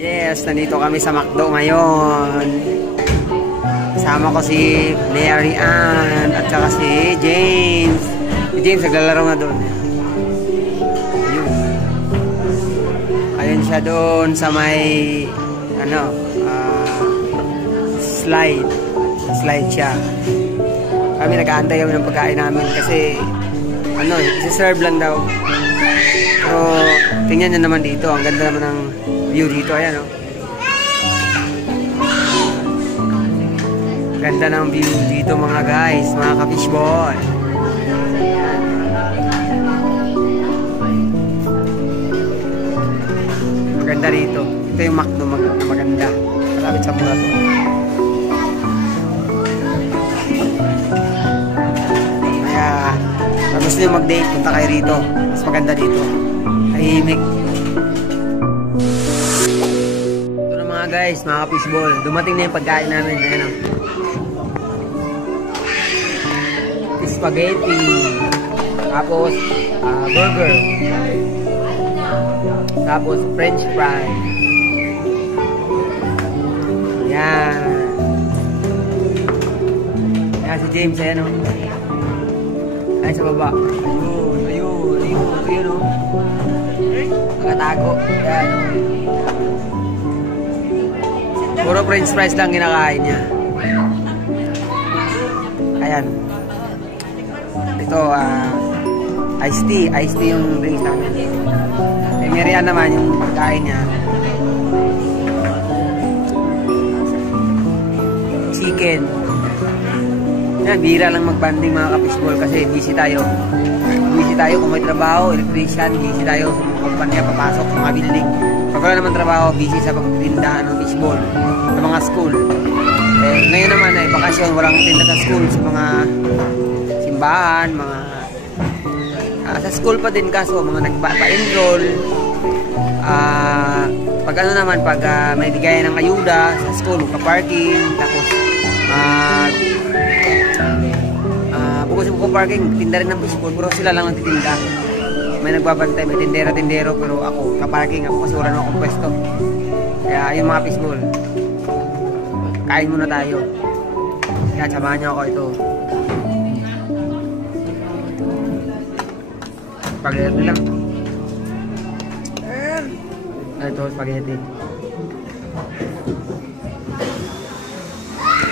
Yes, nandito kami sa McDo ngayon. Kasama ko si Mary Ann at saka si James. Si James naglalaro nga doon. Ayun. Ayun siya doon sa may slide. Slide siya. Kami nag-aantay kami ng pagkain namin kasi isi-serve lang daw. Pero tingnan nyo naman dito, ang ganda naman ng view dito, ayan o. Ganda ng view dito mga guys, mga ka-fishball. Maganda rito. Ito yung McDo na maganda. Malapit sa mura to. Kaya, pag gusto nyo mag-date, punta kayo rito. Mas maganda dito. Tahimik. Ito na mga guys, mga ka-fishball. Dumating na yung pagkain namin. Ayan o. Spaghetti. Tapos, burger. Tapos, french fry. Yan. Yan si James, ayan o. Ayan sa baba. Ayun o. Nakatago. Yan. Puro french fries lang kinakain niya. Ayan. Ito, iced tea. Iced tea yung drinks namin. May Marian naman yung pagkain niya. Chicken. Yan, bihira lang mag-banding mga ka-fishball kasi busy tayo. Busy tayo kung may trabaho, electrician, busy tayo sa mga kumpanya, papasok sa mga building. Pag wala naman trabaho, busy sa pagtinda ng fishball sa mga school. Ngayon naman ay bakasyon, walang tinda sa school, sa mga simbahan, mga sa school pa din kaso mga nagpa-enroll. Pag may bigay ng ayuda sa school, magpa-parking, tapos bukod sa magpa-parking, tinda rin ng fishball, pero sila lang nagtitinda. May nagbabantay, may tindera-tindero, pero ako, ka-parking ako kasi wala naman akong pwesto. Kaya yung mga fishball, kain muna tayo. Kaya samahan niyo ako ito. Spaghetti lang. Ito, spaghetti.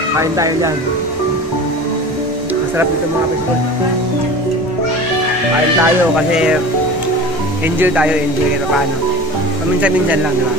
Kain tayo dyan. Masarap dito mga fishball. Kain tayo kasi enjoy tayo, enjoy. Paano? Paminsan-minsan lang, diba?